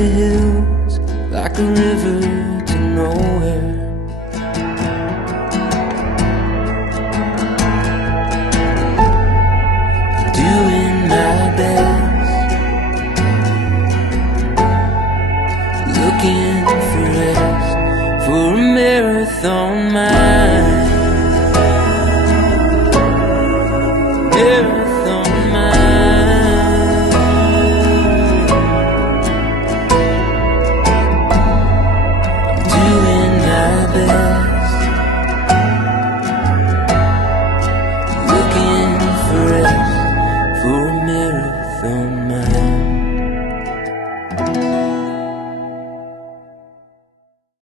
the hills like a river to nowhere. Doing my best, looking for rest, for a marathon mind.